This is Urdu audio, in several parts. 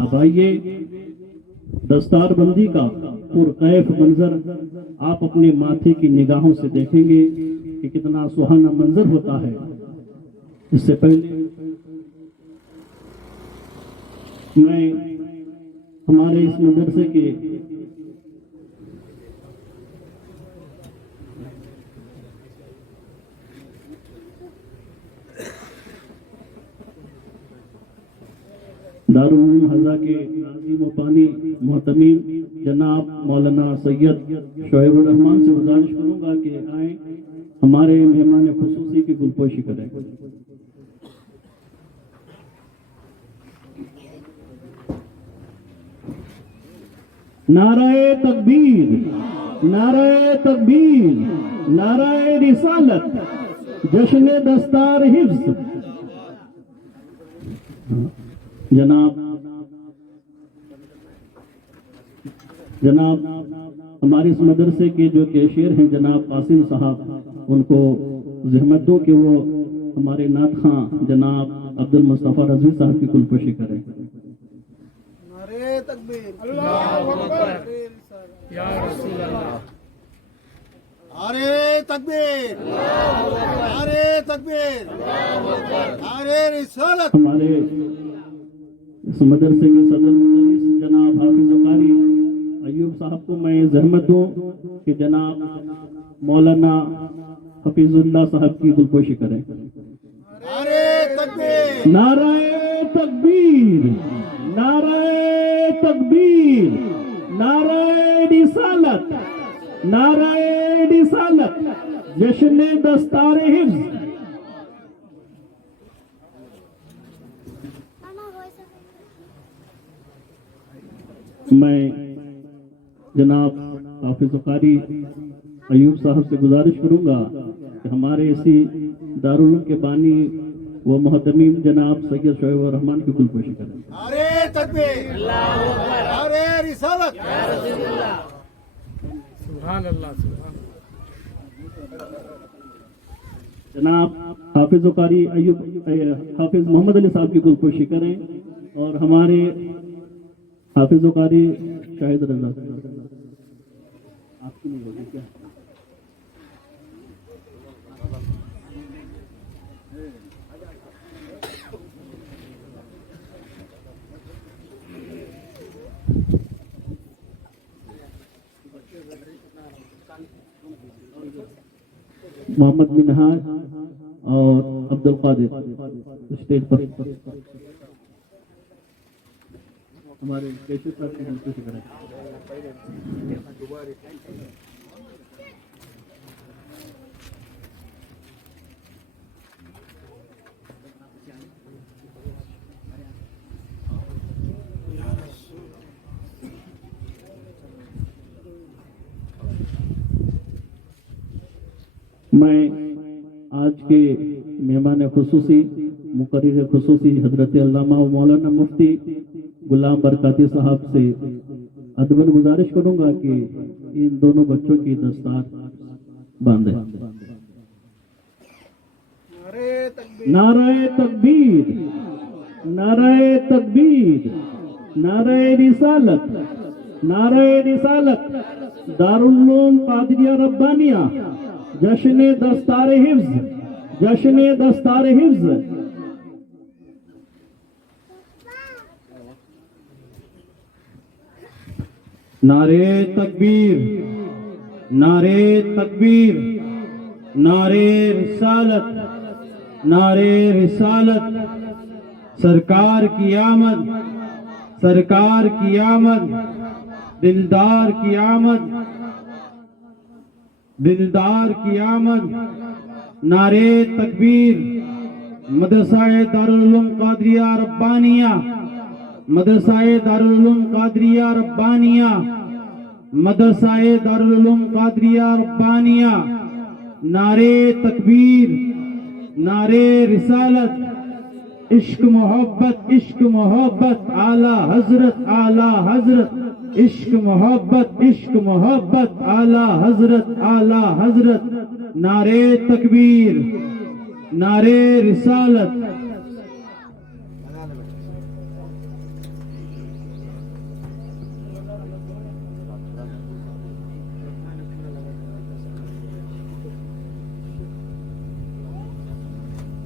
اب آئیے دستار بندی کا پرکیف منظر آپ اپنے ماتھے کی نگاہوں سے دیکھیں گے کہ کتنا سہانا منظر ہوتا ہے۔ اس سے پہلے میں ہمارے اس مدرسے کے دارالعلوم حضا کے عظیم و پانی محتمیم جناب مولانا سید شعیب الرحمان سے گزارش کروں گا کہ آئیں ہمارے مہمان خصوصی کی گلپوشی کریں۔ نعرہ تکبیر، نعرہ تکبیر، نعرہ رسالت، جشن دستار حفظ۔ جناب ہمارے اس مدرسے کے جو کیشیئر ہیں جناب قاسم صاحب، ان کو زحمت دو کہ وہ ہمارے نعت خواں جناب عبد المصطفیٰ رضوی صاحب کی گلپوشی کریں۔ نعرہ تکبیر، اللہ اکبر، یا رسول اللہ، نعرہ تکبیر، نعرہ تکبیر، نعرہ رسالت۔ ہمارے اس مدرسے کے صدر مدرس جناب حافظ قاری ایوب صاحب کو میں زحمت دوں کہ جناب مولانا حفیظ اللہ صاحب کی گلپوشی کریں۔ نعرہ تکبیر، نعرہ تکبیر، نعرہ تکبیر، نعرہ رسالت، نعرہ رسالت، جشن دستار حفظ۔ میں جناب حافظ قاری ایوب صاحب سے گزارش کروں گا کہ ہمارے اسی دارالعلوم کے بانی و محتمیم جناب سید شعیب الرحمان کی گلپوشی کریں۔ نعرہ تکبیر، نعرہ رسالت، سبحان اللہ، سبحان اللہ۔ جناب حافظ قاری ایوب حافظ محمد علی صاحب کی گلپوشی کریں اور ہمارے حافظ قاری شاہد رضا آپ کی نہیں ہوگی کیا؟ محمد منہاج اور عبد القادر اسٹیج پر ہمارے کیسے صاحب کی گلپوشی کریں۔ میں آج کے مہمان خصوصی مقرر خصوصی حضرت علامہ و مولانا مفتی غلام برکاتی صاحب سے ادباً گزارش کروں گا کہ ان دونوں بچوں کی دستار باندھیں۔ نعرہ تکبیر، نعرہ تکبیر، نعرہ رسالت، نعرہ رسالت، دارالعلوم قادریہ ربانیہ، جشن دستار حفظ، جشن دستار حفظ۔ نعرہ تکبیر، نعرہ تکبیر، نعرہ رسالت، نعرہ رسالت، سرکار کی آمد، سرکار کی آمد، دلدار کی آمد، دلدار کی آمد۔ نعرہ تکبیر، مدرسہ دارالعلوم قادریہ ربانیہ، مدرسہ دارالعلوم قادریہ ربانیہ، مدرسہ دارالعلوم قادریہ ربانیہ۔ نعرہ تکبیر، نعرہ رسالت، عشق محبت، عشق محبت، اعلی حضرت، اعلی حضرت، عشق محبت، عشق محبت، اعلی حضرت، اعلی حضرت۔ نعرہ تکبیر، نعرہ رسالت۔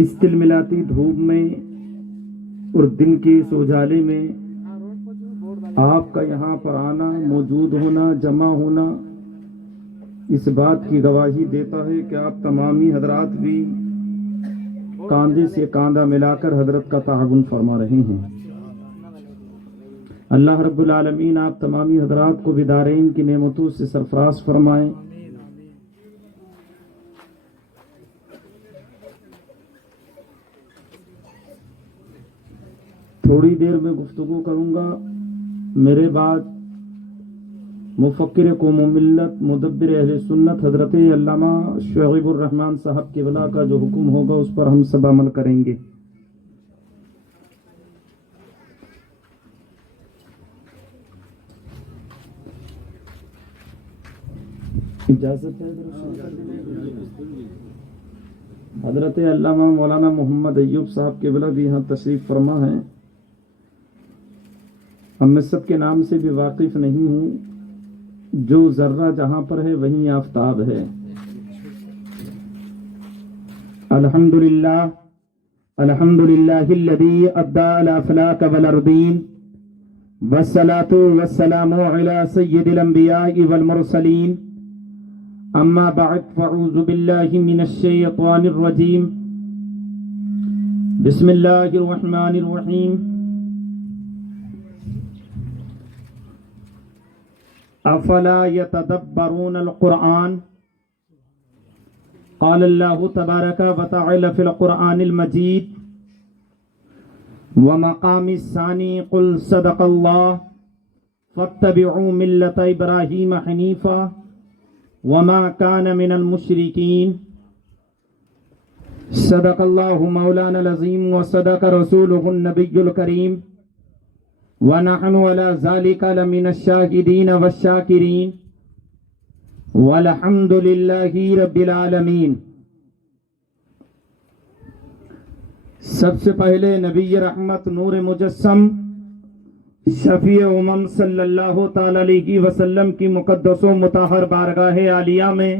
اس تلملاتی دھوپ میں اور دن کے اس اجالے میں آپ کا یہاں پر آنا، موجود ہونا، جمع ہونا اس بات کی گواہی دیتا ہے کہ آپ تمامی حضرات بھی کاندھے سے کاندھا ملا کر حضرت کا تعاون فرما رہے ہیں۔ اللہ رب العالمین آپ تمامی حضرات کو بدارین کی نعمتوں سے سرفراز فرمائیں۔ تھوڑی دیر میں گفتگو کروں گا، میرے بعد مفکر قوم و ملت، مدبر اہل سنت حضرت علامہ شعیب الرحمان صاحب کے بلا کا جو حکم ہوگا اس پر ہم سب عمل کریں گے۔ اجازت ہے حضرت علامہ مولانا محمد ایوب صاحب کے بلا بھی یہاں تشریف فرما ہے۔ میں سب کے نام سے بھی واقف نہیں ہوں، جو ذرہ جہاں پر ہے وہیں آفتاب ہے۔ الحمدللہ الحمدللہ الذی ابدى الافلاک والارضین والصلاة والسلام علی سید الانبیاء والمرسلین، اما بعد فاعوذ باللہ من الشیطان الرجیم، بسم اللہ الرحمن الرحیم۔ افلا يتدبرون القرآن، قال اللہ تبارک وتعالی فی القرآن المجید ومقام الثانی قل صدق اللہ فاتبعوا ملت ابراہیم حنیفا وما كان من المشرکین۔ صدق اللہ مولانا العظیم وصدق رسولہ النبی الکریم وَنَحْنُ عَلَى ذَلِكَ لَمِنَ الشَّاهِدِينَ وَالشَّاكِرِينَ وَالْحَمْدُ لِلَّهِ رَبِّ الْعَالَمِينَ۔ سب سے پہلے نبی رحمت، نور مجسم، شفیع امم صلی اللہ تعالی علیہ وسلم کی مقدس و مطہر بارگاہ عالیہ میں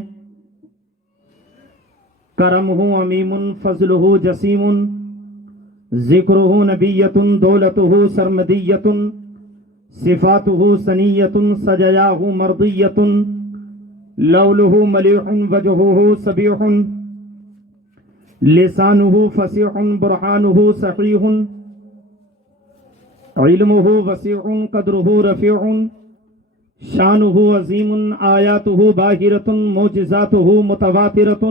کرمہ عمیم فضلہ جسیم، ذکرہ نبیۃ دولتہ سرمدیۃ، صفاتہ سنیۃ سجیاہ مرضیۃ، لولہ ملیح وجہہ صبیح، لسانہ فصیح برہانہ صحیح، علمہ وسیع قدرہ رفیع، شانہ عظیم آیاتہ باہرۃ معجزاتہ متواترۃ،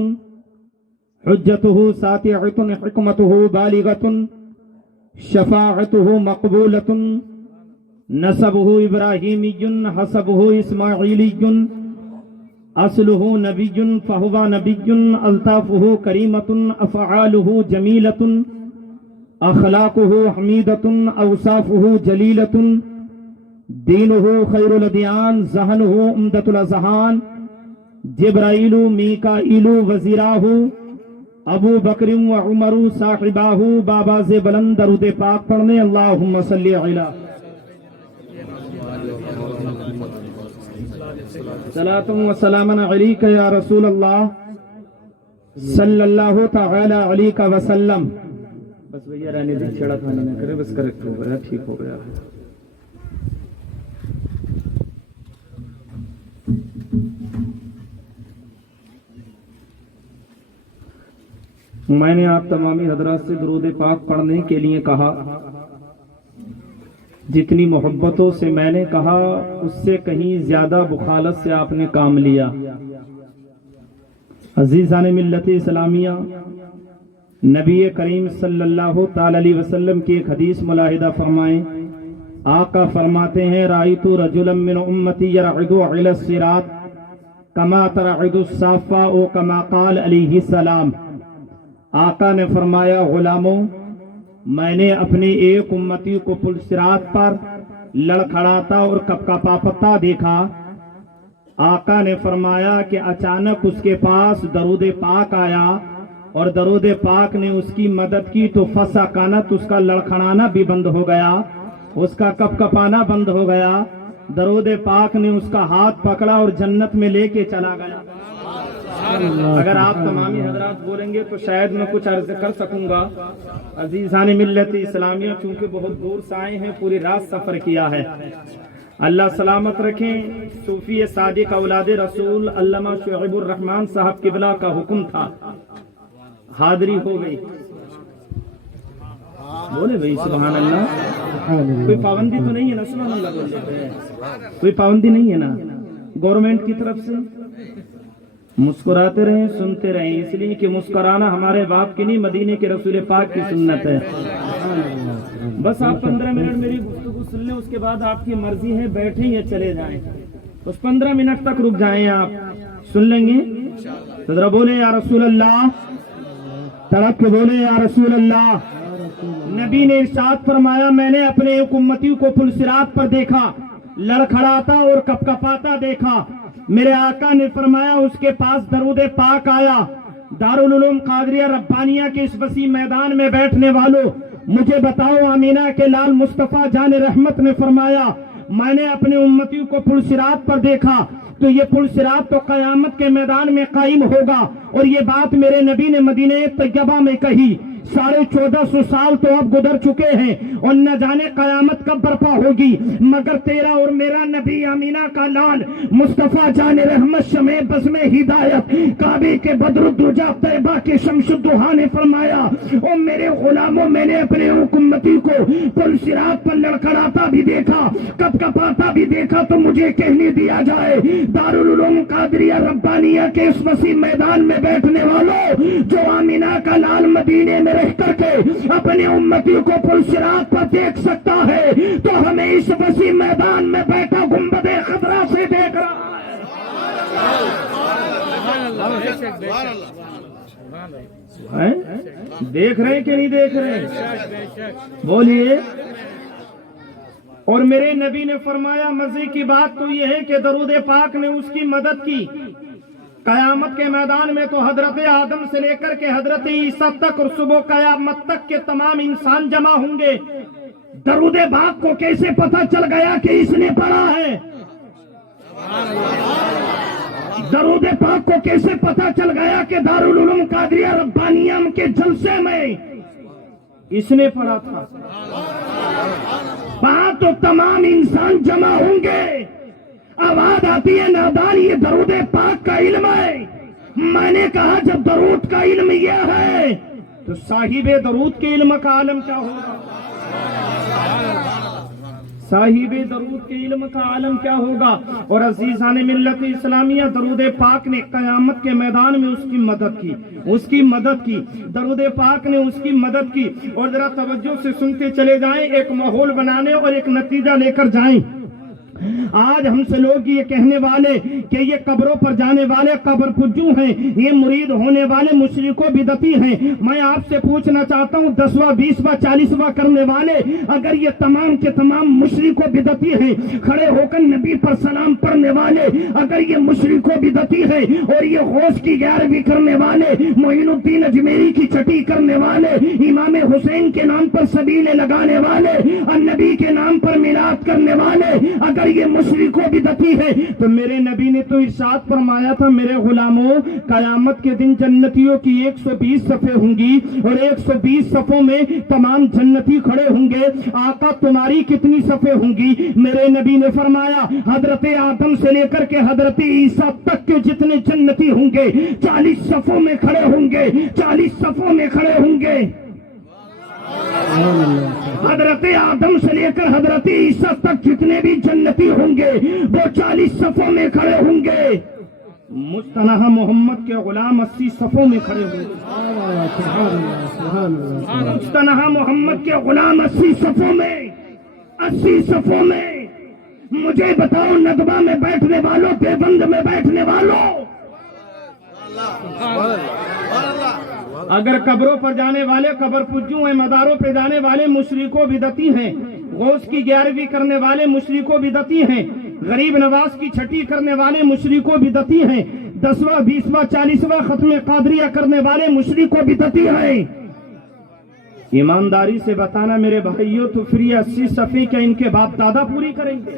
حجتہ ساطعۃ حکمتہ بالغۃ، شفاعتہ مقبولۃ، نسبہ ابراہیمی حسبہ اسماعیلی، اصلہ نبی فہو نبی، الطافہ کریمۃ، افعالہ جمیلۃ، اخلاقہ حمیدۃ، اوصافہ جلیلۃ، دینہ خیر الادیان، ذہنہ عمدۃ الاذہان، جبرائیل میکائیل وزیراہ، ابو بکر و عمر صاحباہ، باباز بلند درود پاک پڑھنے اللہم صلی علی صلاۃ و سلام علیک یا رسول اللہ صلی اللہ تعالی علیہ وسلم۔ بس بھیا رہنے دی، چھڑا کھانے نہ کرے، بس کریکٹ ہو گیا، ٹھیک ہو گیا۔ میں نے آپ تمامی حضرات سے درود پاک پڑھنے کے لیے کہا، جتنی محبتوں سے میں نے کہا اس سے کہیں زیادہ بخالت سے آپ نے کام لیا۔ عزیزان ملت اسلامیہ، نبی کریم صلی اللہ تعالی علیہ وسلم کی ایک حدیث ملاحظہ فرمائیں۔ آقا فرماتے ہیں، رأیت رجلا من امتی یرعد علی الصراط کما ترعد الصافہ او کما قال علیہ السلام۔ آقا نے فرمایا، غلاموں، میں نے اپنی ایک امتی کو پل صراط پر لڑکھڑاتا اور کپکپاتا دیکھا۔ آقا نے فرمایا کہ اچانک اس کے پاس درود پاک آیا اور درود پاک نے اس کی مدد کی تو فسکنت، اس کا لڑکھڑانا بھی بند ہو گیا، اس کا کپکپانا بند ہو گیا۔ درود پاک نے اس کا ہاتھ پکڑا اور جنت میں لے کے چلا گیا۔ اگر آپ تمامی حضرات بولیں گے تو شاید میں کچھ عرض کر سکوں گا. عزیزان ملت اسلامیہ چونکہ بہت دور سے آئے ہیں, پوری رات سفر کیا ہے, اللہ سلامت رکھیں. صوفی صادق اولاد رسول علامہ شعیب الرحمان صاحب قبلہ کا حکم تھا, حاضری ہو گئی. بولے بھائی سبحان اللہ. کوئی پابندی تو نہیں ہے نا؟ سبحان اللہ بولے, کوئی پابندی نہیں ہے نا گورنمنٹ کی طرف سے؟ مسکراتے رہیں, سنتے رہیں, اس لیے کہ مسکرانا ہمارے باپ کی نہیں, مدینے کے رسول پاک کی سنت ہے. بس آپ 15 منٹ میری گفتگو سن لیں, اس کے بعد آپ کی مرضی ہے بیٹھیں یا چلے جائیں. بس 15 منٹ تک رک جائیں, آپ سن لیں گے تو ذرا بولے یا رسول اللہ, تڑپ کے بولے یا رسول اللہ. نبی نے ارشاد فرمایا, میں نے اپنے ایک امتی کو پل صراط پر دیکھا, لڑکھڑاتا اور کپکپاتا دیکھا. میرے آقا نے فرمایا اس کے پاس درود پاک آیا. دارالعلوم قادریہ ربانیہ کے اس وسیع میدان میں بیٹھنے والوں, مجھے بتاؤ, آمینہ کے لال مصطفیٰ جان رحمت نے فرمایا, میں نے اپنے امتی کو پل صراط پر دیکھا تو یہ پل صراط تو قیامت کے میدان میں قائم ہوگا. اور یہ بات میرے نبی نے مدینہ طیبہ میں کہی. 1450 سال تو اب گزر چکے ہیں اور نہ جانے قیامت کب برپا ہوگی, مگر تیرا اور میرا نبی آمینہ کا لال مصطفیٰ جان رحمت شمع بزم ہدایت کعبے کے بدر الدجا طیبہ کے شمس الضحیٰ نے فرمایا, او میرے غلاموں, میں نے اپنے امتی کو پل صراط پر لڑکھڑاتا بھی دیکھا, کپکپاتا بھی دیکھا, تو مجھے کہنے دیا جائے دارالعلوم قادریہ ربانیہ کے اس وسیع میدان میں بیٹھنے والوں, جو آمینہ کا لال مدینے میں رہ کر کے اپنے امتی کو پل صراط پر دیکھ سکتا ہے, تو ہمیں اس وسیع میدان میں بیٹھا گنبد خضرا سے دیکھ رہا ہے. دیکھ رہے ہیں کہ نہیں دیکھ رہے ہیں؟ بولیے. اور میرے نبی نے فرمایا, مزے کی بات تو یہ ہے کہ درود پاک نے اس کی مدد کی. قیامت کے میدان میں تو حضرت آدم سے لے کر کے حضرت عیسیٰ تک اور صبح قیامت تک کے تمام انسان جمع ہوں گے. درود پاک کو کیسے پتہ چل گیا کہ اس نے پڑھا ہے؟ درود پاک کو کیسے پتہ چل گیا کہ دارالعلوم قادریہ ربانیہ کے جلسے میں اس نے پڑھا تھا؟ وہاں تو تمام انسان جمع ہوں گے. آواز آتی ہے, نادان یہ درود پاک کا علم ہے. میں نے کہا جب درود کا علم یہ ہے تو صاحب درود کے علم کا عالم کیا ہوگا؟ صاحب درود کے علم کا عالم کیا ہوگا؟ اور عزیزان ملت اسلامیہ, درود پاک نے قیامت کے میدان میں اس کی مدد کی, اس کی مدد کی. درود پاک نے اس کی مدد کی. اور ذرا توجہ سے سنتے چلے جائیں, ایک ماحول بنانے اور ایک نتیجہ لے کر جائیں. آج ہم سے لوگ یہ کہنے والے کہ یہ قبروں پر جانے والے قبر پجو ہیں, یہ مرید ہونے والے مشرک و بدعتی ہیں. میں آپ سے پوچھنا چاہتا ہوں, 10واں 20واں 40واں کرنے والے اگر یہ تمام کے تمام مشرک و بدعتی ہیں, کھڑے ہو کر نبی پر سلام پڑھنے والے اگر یہ مشرک و بدعتی ہیں, اور یہ غوث کی گیارہویں کرنے والے, معین الدین اجمیری کی چھٹی کرنے والے, امام حسین کے نام پر سبیلے لگانے والے, النبی کے نام پر میلاد کرنے والے اگر یہ مشرک و بدعتی ہے, تو میرے نبی نے تو ارشاد فرمایا تھا, میرے غلاموں, قیامت کے دن جنتیوں کی 120 صفیں ہوں گی اور 120 صفوں میں تمام جنتی کھڑے ہوں گے. آقا تمہاری کتنی صفیں ہوں گی؟ میرے نبی نے فرمایا, حضرت آدم سے لے کر کے حضرت عیسیٰ تک کے جتنے جنتی ہوں گے 40 صفوں میں کھڑے ہوں گے, 40 صفوں میں کھڑے ہوں گے. حضرت آدم سے لے کر حضرت عیسیٰ تک جتنے بھی جنتی ہوں گے وہ 40 صفوں میں کھڑے ہوں گے. مصطفیٰ محمد کے غلام 80 صفوں میں کھڑے ہوں گے. مصطفیٰ محمد کے غلام 80 صفوں میں, 80 صفوں میں. مجھے بتاؤ, ندبہ میں بیٹھنے والوں, دیوبند میں بیٹھنے والوں, اگر قبروں پر جانے والے قبر پجو ہیں, مداروں پہ جانے والے مشرک و بدعتی ہیں, غوث کی 11ویں کرنے والے مشرک و بدعتی ہیں, غریب نواز کی چھٹی کرنے والے مشرک و بدعتی ہیں, 10واں 20واں 40واں ختم قادریہ کرنے والے مشرک و بدعتی ہیں. ایمانداری سے بتانا میرے بھائیوں, تو پھر یہ 80 صفیں کیا ان کے باپ دادا پوری کریں گے؟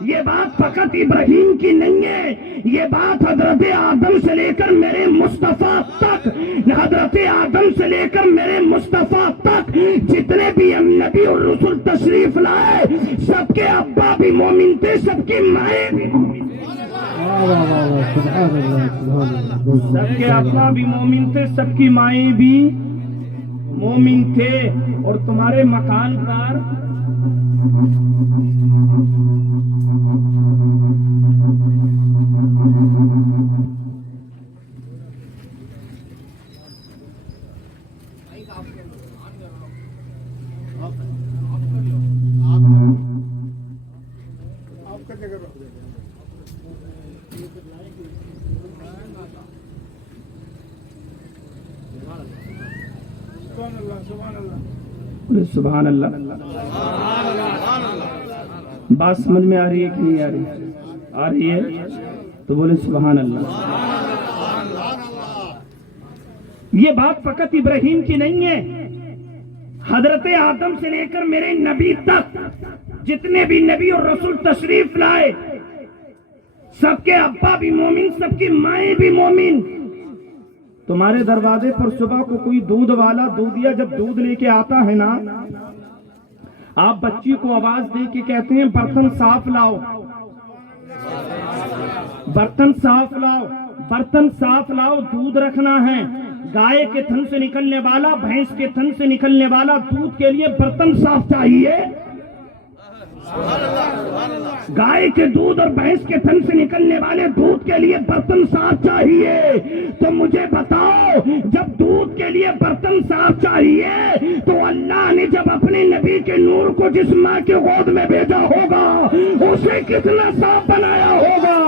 یہ بات فقط ابراہیم کی نہیں ہے، یہ بات حضرت آدم سے لے کر میرے مصطفیٰ تک، حضرت آدم سے لے کر میرے مصطفیٰ تک جتنے بھی نبی اور رسول تشریف لائے سب کے ابا بھی مومن تھے، سب کی مائیں بھی مومن تھے، سب کے ابا بھی مومن تھے، سب کی مائیں بھی مومن تھے۔ اور تمہارے مکان پر سبحان اللہ، بات سمجھ میں آ رہی ہے کہ نہیں آ رہی؟ آ رہی ہے تو بولے سبحان اللہ۔ یہ بات فقط ابراہیم کی نہیں ہے، حضرت آدم سے لے کر میرے نبی تک جتنے بھی نبی اور رسول تشریف لائے سب کے ابا بھی مومن، سب کی مائیں بھی مومن۔ تمہارے دروازے پر صبح کو کوئی دودھ والا دودھیا جب دودھ لے کے آتا ہے نا، آپ بچی کو آواز دے کے کہتے ہیں برتن صاف لاؤ، برتن صاف لاؤ، برتن صاف لاؤ، دودھ رکھنا ہے۔ گائے کے تھن سے نکلنے والا، بھینس کے تھن سے نکلنے والا دودھ کے لیے برتن صاف چاہیے۔ گائے کے دودھ اور بھینس کے تھن سے نکلنے والے دودھ کے لیے برتن صاف چاہیے۔ تو مجھے بتاؤ، جب دودھ کے لیے برتن صاف چاہیے تو اللہ نے جب اپنے نبی کے نور کو جس ماں کے گود میں بھیجا ہوگا اسے کتنا صاف بنایا ہوگا؟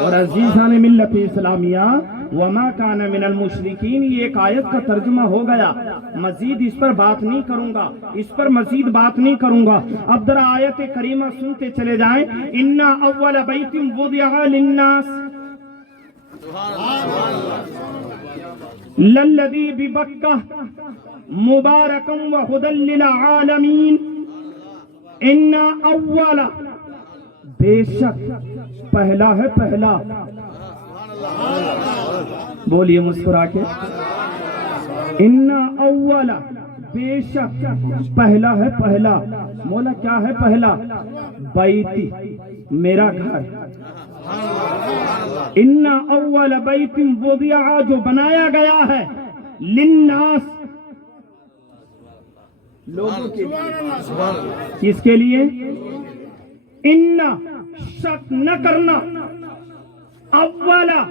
اور عزیزان ملت اسلامیہ، وما کان من المشرکین، یہ ایک آیت کا ترجمہ ہو گیا، مزید اس پر بات نہیں کروں گا، اس پر مزید بات نہیں کروں گا۔ اب ذرا آیت کریمہ سنتے چلے جائیں۔ ان اول بیت وضع للناس للذی ببکہ مبارکا وہدی للعالمین، ان اول، بے شک، پہلا ہے پہلا، بولیے مسکرا کے، ان اول، بے شک، پہلا ہے پہلا۔ مولا کیا ہے پہلا؟ بیتی، میرا گھر۔ ان اول بیت وضع، جو بنایا گیا ہے، للناس، لوگوں کے لیے۔ کس کے لیے؟ ان، شک نہ کرنا، اولا،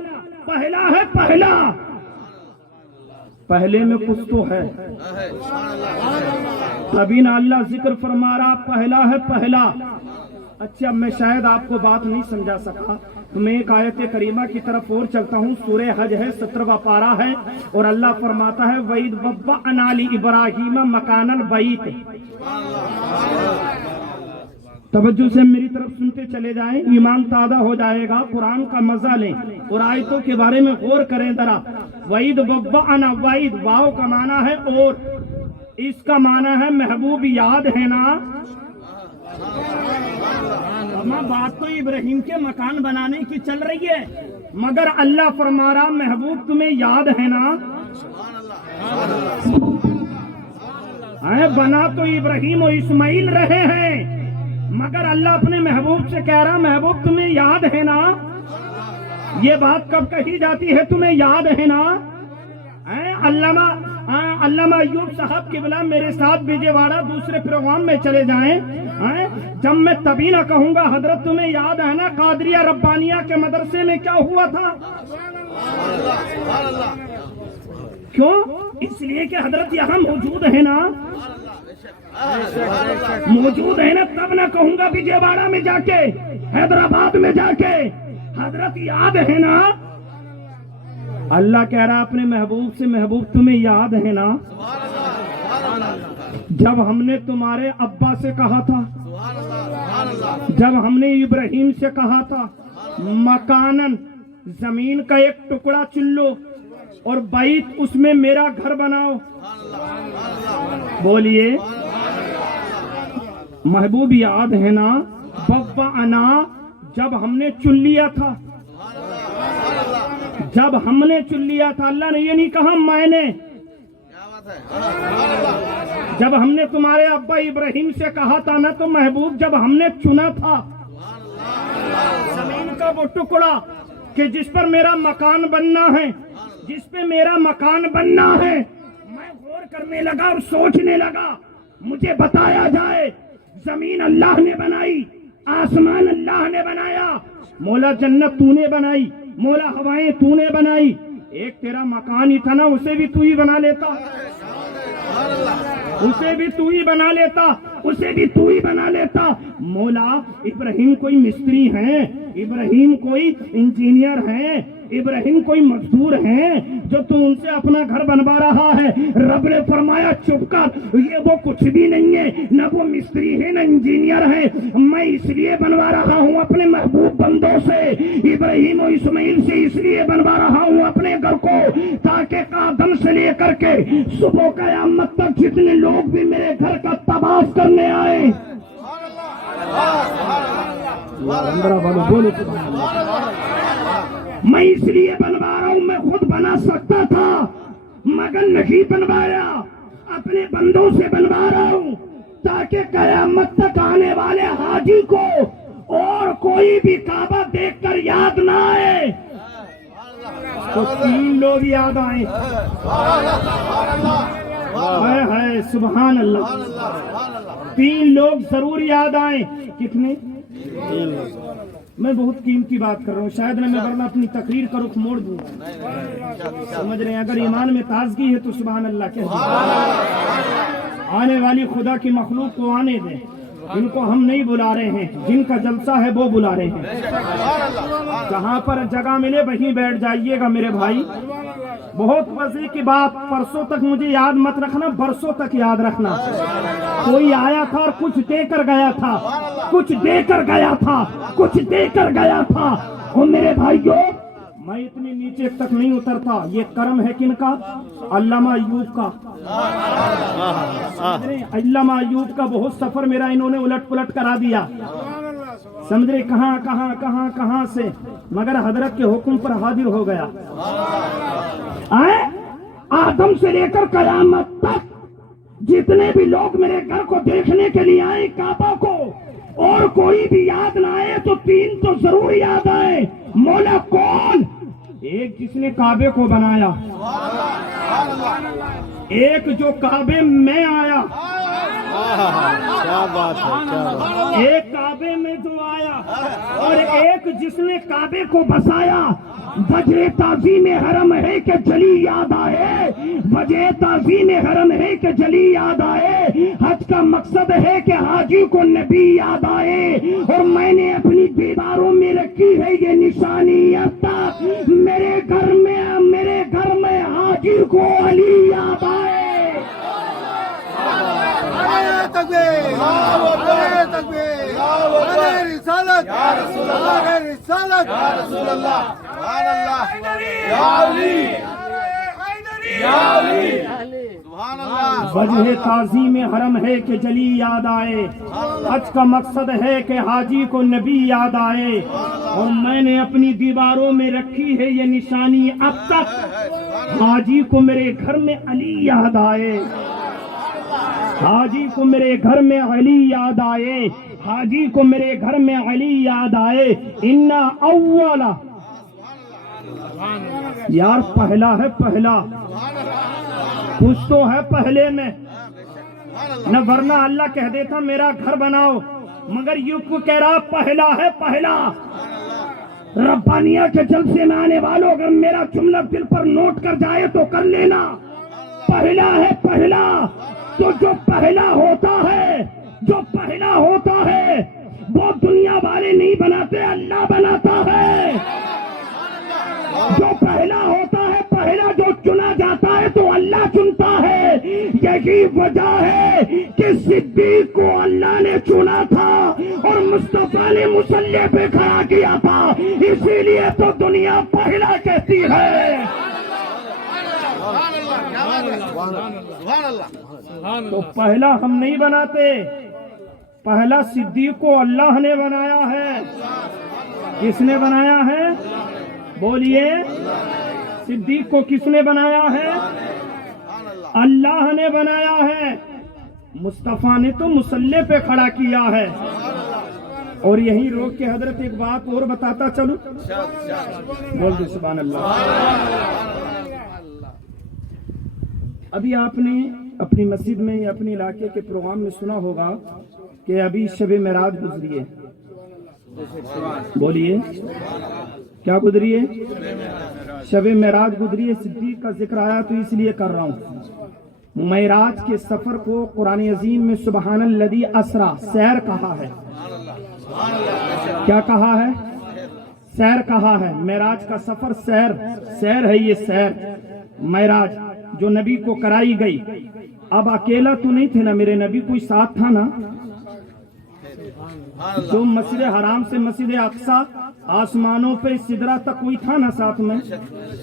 پہلا ہے پہلا، پہلے میں کچھ تو ہے، تبھی نہ اللہ ذکر فرما رہا پہلا ہے پہلا۔ اچھا، میں شاید آپ کو بات نہیں سمجھا سکا تو میں ایک آیت کریمہ کی طرف اور چلتا ہوں۔ سورہ حج ہے، 17واں پارہ ہے، اور اللہ فرماتا ہے وَإِذْ وَبَّأْنَا لِإِبْرَاهِيمَ مَكَانَ الْبَيْتِ۔ توجہ سے میری طرف سنتے چلے جائیں، ایمان تازہ ہو جائے گا، قرآن کا مزہ لیں اور آیتوں کے بارے میں غور کریں ذرا۔ وَإِذْ وَبَّأْنَا، وَإِذْ، واو کا معنی ہے اور، اس کا معنی ہے محبوب، یاد ہے نا؟ بات تو ابراہیم کے مکان بنانے کی چل رہی ہے، مگر اللہ فرما رہا محبوب تمہیں یاد ہے نا؟ بنا تو ابراہیم و اسماعیل رہے ہیں، مگر اللہ اپنے محبوب سے کہہ رہا محبوب تمہیں یاد ہے نا؟ یہ بات کب کہی جاتی ہے؟ تمہیں یاد ہے نا؟ علامہ ایوب صاحب قبلہ میرے ساتھ وجے واڑہ دوسرے پروگرام میں چلے جائیں، جب میں تبھی نہ کہوں گا حضرت تمہیں یاد ہے نا قادریہ ربانیہ کے مدرسے میں کیا ہوا تھا؟ کیوں؟ اس لیے کہ حضرت یہاں موجود ہے نا، موجود ہے نا، تب نہ کہوں گا وجے واڑہ میں جا کے، حیدرآباد میں جا کے، حضرت یاد ہے نا؟ اللہ کہہ رہا اپنے محبوب سے محبوب تمہیں یاد ہے نا؟ جب ہم نے تمہارے ابا سے کہا تھا، جب ہم نے ابراہیم سے کہا تھا مکانن، زمین کا ایک ٹکڑا چن لو اور بیت اس میں میرا گھر بناؤ. بولیے محبوب یاد ہے نا بابا انا جب ہم نے چن لیا تھا, جب ہم نے چن لیا تھا, اللہ نے یہ نہیں کہا میں نے. جب ہم نے تمہارے ابا ابراہیم سے کہا تھا نا تو محبوب جب ہم نے چنا تھا زمین کا وہ ٹکڑا کہ جس پر میرا مکان بننا ہے, جس پہ میرا مکان بننا ہے, میں غور کرنے لگا اور سوچنے لگا مجھے بتایا جائے زمین اللہ نے بنائی, آسمان اللہ نے بنایا, مولا جنت تو نے بنائی, مولا ہوائیں تو نے بنائی, ایک تیرا مکان ہی تھا نا اسے بھی تو ہی بنا لیتا, اسے بھی تو ہی بنا لیتا, اسے بھی تو ہی بنا لیتا. مولا ابراہیم کوئی مستری ہیں, ابراہیم کوئی انجینئر ہیں, ابراہیم کوئی مزدور ہیں جو تو ان سے اپنا گھر بنوا رہا ہے. رب نے فرمایا چپ کر, یہ وہ کچھ بھی نہیں ہے, نہ وہ مستری ہے نہ انجینئر ہے, میں اس لیے بنوا رہا ہوں اپنے محبوب بندوں سے, ابراہیم و اسماعیل سے اس لیے بنوا رہا ہوں اپنے گھر کو تاکہ آدم سے لے کر کے صبح قیامت تک جتنے لوگ بھی میرے گھر کا طواف کرنے آئے. میں اس لیے بنوا رہا ہوں, میں خود بنا سکتا تھا مگر نہیں بنوایا, اپنے بندوں سے بنوا رہا ہوں تاکہ قیامت تک آنے والے حاجی کو اور کوئی بھی کعبہ دیکھ کر یاد نہ آئے تو 3 لوگ یاد آئے. ہے سبحان اللہ, 3 لوگ ضرور یاد آئیں. کتنے؟ میں بہت قیمتی بات کر رہا ہوں, شاید میں ورنہ اپنی تقریر کا رخ موڑ دوں. سمجھ رہے ہیں, اگر ایمان میں تازگی ہے تو سبحان اللہ کہہ دیں. آنے والی خدا کی مخلوق کو آنے دیں, جن کو ہم نہیں بلا رہے ہیں, جن کا جلسہ ہے وہ بلا رہے ہیں. جہاں پر جگہ ملے وہیں بیٹھ جائیے گا میرے بھائی. بہت مزے کی بات, پرسوں تک مجھے یاد مت رکھنا, برسوں تک یاد رکھنا. کوئی آیا تھا اور کچھ دے کر گیا تھا, کچھ دے کر گیا تھا, کچھ دے کر گیا تھا. اور میرے بھائیوں میں اتنی نیچے تک نہیں اترتا, یہ کرم ہے کن کا؟ علامہ ایوب کا. علامہ ایوب کا بہت سفر میرا انہوں نے الٹ پلٹ کرا دیا. سمجھ رہے کہاں کہاں کہاں کہاں سے, مگر حضرت کے حکم پر حاضر ہو گیا. آدم سے لے کر قیامت تک جتنے بھی لوگ میرے گھر کو دیکھنے کے لیے آئے کعبہ کو, اور کوئی بھی یاد نہ آئے تو 3 تو ضرور یاد آئے. مولا کون؟ ایک جس نے کعبے کو بنایا, ایک جو کعبے میں آیا, ایک کعبے میں جو آیا, اور ایک جس نے کعبے کو بسایا. وجہ تعظیم حرم ہے کہ جلی یاد آئے, وجہ تعظیم حرم ہے کہ جلی یاد آئے. حج کا مقصد ہے کہ حاجی کو نبی یاد آئے, اور میں نے اپنی دیواروں میں رکھی ہے یہ نشانی اب تک, میرے گھر میں حاجی کو علی یاد آئے. تکبیر, تکبیر, رسالت یا رسول اللہ, رسالت یا رسول اللہ, سبحان اللہ, یا علی, یا علی, سبحان اللہ. وجہ تعظیم حرم ہے کہ جلی یاد آئے, حج کا مقصد ہے کہ حاجی کو نبی یاد آئے, اور میں نے اپنی دیواروں میں رکھی ہے یہ نشانی اب تک, حاجی کو میرے گھر میں علی یاد آئے, حاجی کو میرے گھر میں علی یاد آئے, حاجی کو میرے گھر میں علی یاد آئے. انا اولا, یار پہلا ہے, پہلا کچھ تو ہے پہلے میں, نہ ورنہ اللہ کہہ دیتا میرا گھر بناؤ, مگر یوں کو کہہ رہا پہلا ہے, پہلا. ربانیہ کے جلسے میں آنے والوں اگر میرا جملہ دل پر نوٹ کر جائے تو کر لینا, پہلا ہے, پہلا. تو جو پہلا ہوتا ہے, جو پہلا ہوتا ہے وہ دنیا والے نہیں بناتے, اللہ بناتا ہے. جو پہلا ہوتا ہے, پہلا جو چنا جاتا ہے تو اللہ چنتا ہے. یہی وجہ ہے کہ صدیق کو اللہ نے چنا تھا اور مصطفیٰ نے مصلی پہ کھڑا کیا تھا, اسی لیے تو دنیا پہلا کہتی ہے. تو پہلا ہم نہیں بناتے، پہلا صدیق کو اللہ نے بنایا ہے۔ کس نے بنایا ہے؟ بولیے، صدیق کو کس نے بنایا ہے؟ اللہ نے بنایا ہے۔ مصطفیٰ نے تو مصلی پہ کھڑا کیا ہے۔ اور یہیں روک کے حضرت ایک بات اور بتاتا چلو، بول دے سبحان اللہ۔ ابھی آپ نے اپنی مسجد میں یا اپنے علاقے کے پروگرام میں سنا ہوگا کہ ابھی شب معراج گزری ہے۔ بولیے، کیا گزری ہے؟ شب معراج گزری ہے۔ صدیق کا ذکر آیا تو اس لیے کر رہا ہوں۔ معراج کے سفر کو قرآن عظیم میں سبحان الذی اسرا، سیر کہا ہے۔ کیا کہا ہے؟ سیر کہا ہے۔ معراج کا سفر سیر ہے، یہ سیر معراج جو نبی کو کرائی گئی۔ اب اکیلا تو نہیں تھے نا میرے نبی، کوئی ساتھ تھا نا؟ جو مسجد حرام سے مسجد اقصی، آسمانوں پہ سدرہ تک کوئی تھا نا ساتھ میں؟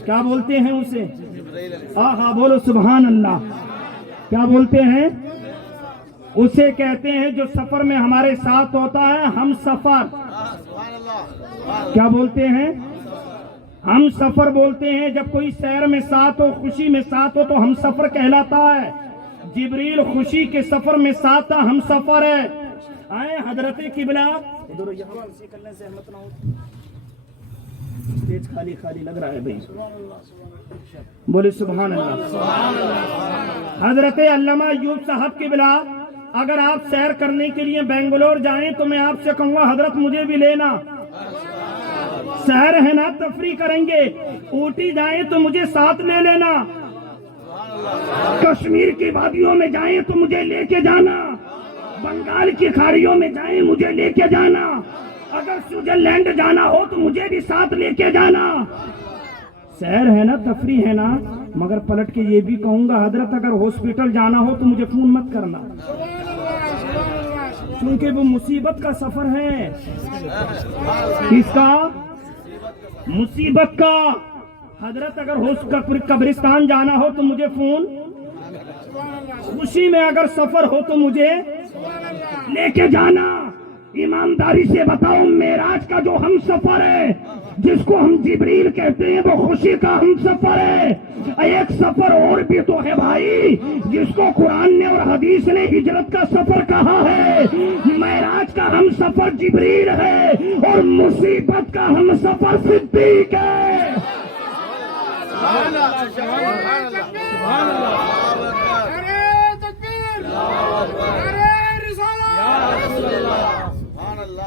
کیا بولتے ہیں اسے؟ ہاں بولو سبحان اللہ۔ کیا بولتے ہیں اسے؟ کہتے ہیں جو سفر میں ہمارے ساتھ ہوتا ہے ہم سفر۔ کیا بولتے ہیں؟ ہم سفر بولتے ہیں۔ جب کوئی سیر میں ساتھ ہو، خوشی میں ساتھ ہو تو ہم سفر کہلاتا ہے۔ جبریل خوشی کے سفر میں ساتھ تھا، ہم سفر ہے۔ آئے حضرت قبلہ، اسٹیج خالی خالی لگ رہا ہے بھائی، بولے سبحان اللہ۔ حضرت علامہ ایوب صاحب قبلہ، اگر آپ سیر کرنے کے لیے بنگلور جائیں تو میں آپ سے کہوں گا حضرت مجھے بھی لینا۔ سیر ہے نا، تفریح کریں گے۔ اوٹی جائیں تو مجھے ساتھ لے لینا۔ کشمیر کی وادیوں میں جائیں تو مجھے لے کے جانا۔ بنگال کی کھاڑیوں میں جائیں مجھے لے کے جانا۔ اگر سوئٹزرلینڈ جانا ہو تو مجھے بھی ساتھ لے کے جانا۔ سیر ہے نا، تفریح ہے نا۔ مگر پلٹ کے یہ بھی کہوں گا حضرت اگر ہاسپٹل جانا ہو تو مجھے فون مت کرنا، کیونکہ وہ مصیبت کا سفر ہے۔ کس کا؟ مصیبت کا۔ حضرت اگر قبرستان جانا ہو تو مجھے فون، خوشی میں اگر سفر ہو تو مجھے لے کے جانا۔ ایمانداری سے بتاؤ، معراج کا جو ہم سفر ہے جس کو ہم جبریل کہتے ہیں وہ خوشی کا ہم سفر ہے۔ ایک سفر اور بھی تو ہے بھائی جس کو قرآن نے اور حدیث نے ہجرت کا سفر کہا ہے۔ معراج کا ہم سفر جبریل ہے اور مصیبت کا ہم سفر صدیق ہے۔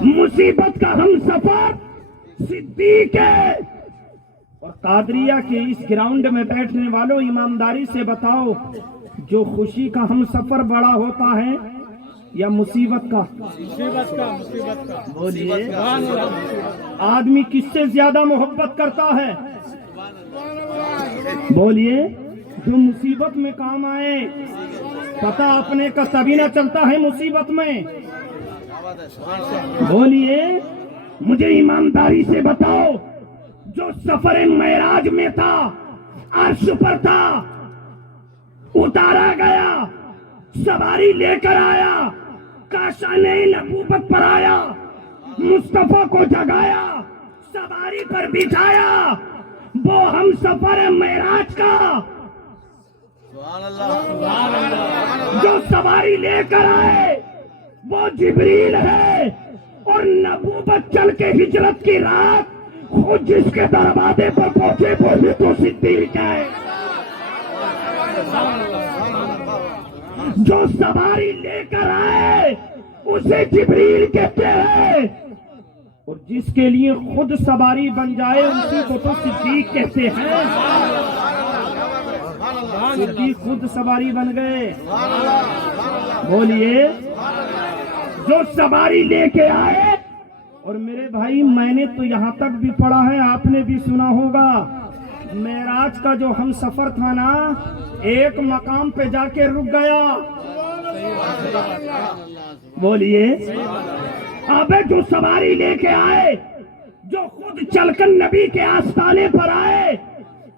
مصیبت کا ہم سفر صدیق ہے۔ اور قادریہ کے اس گراؤنڈ میں بیٹھنے والوں، ایمانداری سے بتاؤ جو خوشی کا ہم سفر بڑا ہوتا ہے یا مصیبت کا؟ بولیے، آدمی کس سے زیادہ محبت کرتا ہے؟ بولیے، جو مصیبت میں کام آئے۔ پتہ اپنے کا تبھی نہ چلتا ہے مصیبت میں۔ بولیے، مجھے ایمانداری سے بتاؤ جو سفر معراج میں تھا، عرش پر تھا، اتارا گیا، سواری لے کر آیا، کاشان نبوت پر آیا، مصطفیٰ کو جگایا، سواری پر بٹھایا، وہ ہم سفر ہے معراج کا۔ جو سواری لے کر آئے وہ جبریل ہے، اور نبوت چل کے ہجرت کی رات خود جس کے دروازے پر پہنچے وہی تو صدیق ہے۔ جو سواری لے کر آئے اسے جبریل کہتے ہیں، اور جس کے لیے خود سواری بن جائے اسی کو تو صدیق کہتے ہیں۔ صدیق خود سواری بن گئے۔ بولیے، جو سواری لے کے آئے۔ اور میرے بھائی، میں نے تو یہاں تک بھی پڑھا ہے، آپ نے بھی سنا ہوگا، معراج کا جو ہم سفر تھا نا، ایک مقام پہ جا کے رک گیا۔ بولیے، ابے جو سواری لے کے آئے، جو خود چل کر نبی کے آستانے پر آئے،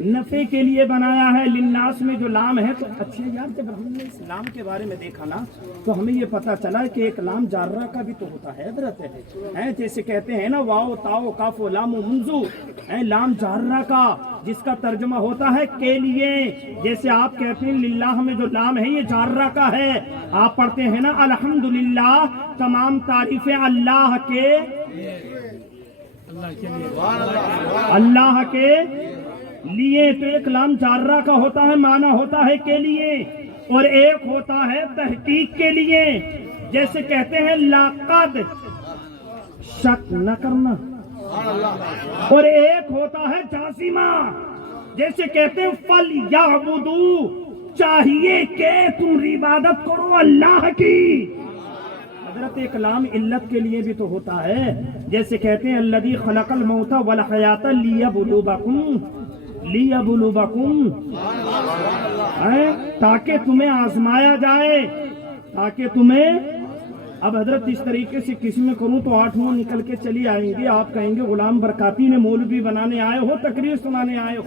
نفع کے لیے بنایا ہے. للناس میں جو لام ہے تو اچھا یار جب ہم نے اس لام کے بارے میں دیکھا نا تو ہمیں یہ پتا چلا کہ ایک لام جارہ کا بھی تو ہوتا ہے حضرت ہے. جیسے کہتے ہیں نا واو تاؤ کاف و لام و منزو لام جارہ کا جس کا ترجمہ ہوتا ہے کے لیے. جیسے آپ کہتے ہیں للہ میں جو لام ہے یہ جارہ کا ہے. آپ پڑھتے ہیں نا الحمدللہ تمام تعریفیں اللہ کے لیے. تو ایک لام جارہ کا ہوتا ہے معنی ہوتا ہے کے لیے اور ایک ہوتا ہے تحقیق کے لیے. جیسے کہتے ہیں لاقد شک نہ کرنا اور ایک ہوتا ہے جازمہ. جیسے کہتے ہیں فل یعبدو چاہیے کہ تم عبادت کرو اللہ کی. حضرت ایک لام علت کے لیے بھی تو ہوتا ہے. جیسے کہتے ہیں الذی خلق الموت والحیات لیبلوکم تاکہ تمہیں آزمایا جائے تاکہ تمہیں. اب حضرت اس طریقے سے کسی میں کروں تو 8 منہ نکل کے چلی آئیں گی. آپ کہیں گے غلام برکاتی نے مولوی بنانے آئے ہو تقریر سنانے آئے ہو.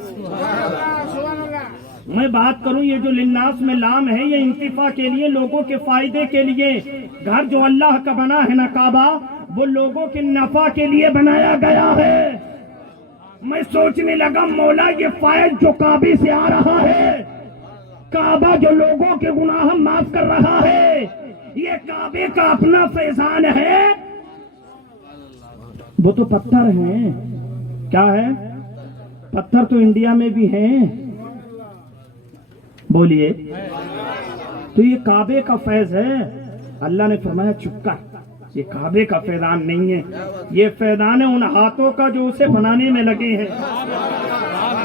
میں بات کروں یہ جو للناس میں لام ہے یہ انتفاع کے لیے لوگوں کے فائدے کے لیے. گھر جو اللہ کا بنا ہے نا کعبہ وہ لوگوں کے نفع کے لیے بنایا گیا ہے. میں سوچنے لگا مولا یہ فائد جو کعبے سے آ رہا ہے کعبہ جو لوگوں کے گناہ معاف کر رہا ہے یہ کعبے کا اپنا فیضان ہے. وہ تو پتھر ہیں. کیا ہے؟ پتھر تو انڈیا میں بھی ہیں. بولیے. تو یہ کعبے کا فیض ہے. اللہ نے فرمایا چپ کر یہ کعبے کا فیضان نہیں ہے. یہ فیضان ہے ان ہاتھوں کا جو اسے بنانے میں لگے ہیں.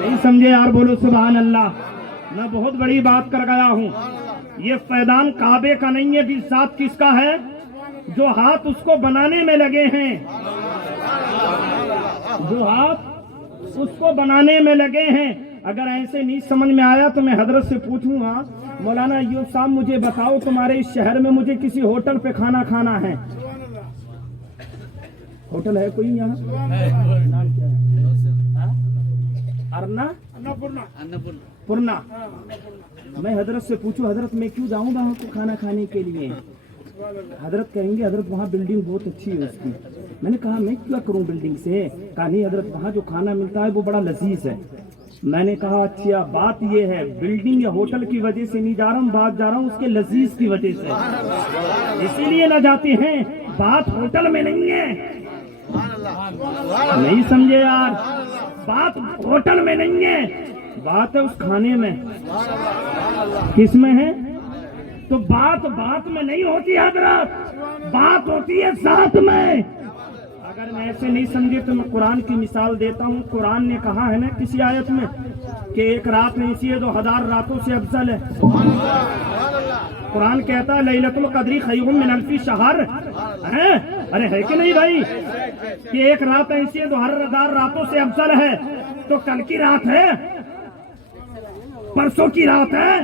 نہیں سمجھے یار؟ بولو سبحان اللہ. میں بہت بڑی بات کر گیا ہوں. یہ فیضان کعبے کا نہیں ہے. جس ذات کس کا ہے؟ جو ہاتھ اس کو بنانے میں لگے ہیں. جو ہاتھ اس کو بنانے میں لگے ہیں. اگر ایسے نہیں سمجھ میں آیا تو میں حضرت سے پوچھوں گا مولانا ایوب صاحب مجھے بتاؤ تمہارے اس شہر میں مجھے کسی ہوٹل پہ کھانا کھانا ہے. ہوٹل ہے کوئی یہاں؟ نام کیا ہے؟ ارنا پورنا. میں حضرت سے پوچھوں حضرت میں کیوں جاؤں گا وہاں کو کھانا کھانے کے لیے؟ حضرت کہیں گے حضرت وہاں بلڈنگ بہت اچھی ہے اس کی. میں نے کہا میں کیا کروں بلڈنگ سے؟ کہا نہیں حضرت وہاں جو کھانا ملتا ہے وہ بڑا لذیذ ہے. میں نے کہا اچھا بات یہ ہے بلڈنگ یا ہوٹل کی وجہ سے نہیں جا رہا ہوں بات جا رہا ہوں اس کے لذیذ کی وجہ سے. اسی لیے نہ جاتے ہیں. بات ہوٹل میں نہیں ہے. نہیں سمجھے یار؟ بات ہوٹل میں نہیں ہے. بات ہے اس کھانے میں. کس میں ہے؟ تو بات میں نہیں ہوتی حضرت. بات ہوتی ہے ذات میں. اگر میں ایسے نہیں سمجھے تو میں قرآن کی مثال دیتا ہوں. قرآن نے کہا ہے نا کسی آیت میں کہ ایک رات ایسی ہے جو 1000 راتوں سے افضل ہے. قرآن کہتا ہے لیلۃ القدر خیر من الف شہر. ارے ہے کہ نہیں بھائی کہ ایک رات ایسی ہے جو 1000 راتوں سے افضل ہے. تو کل کی رات ہے پرسوں کی رات ہے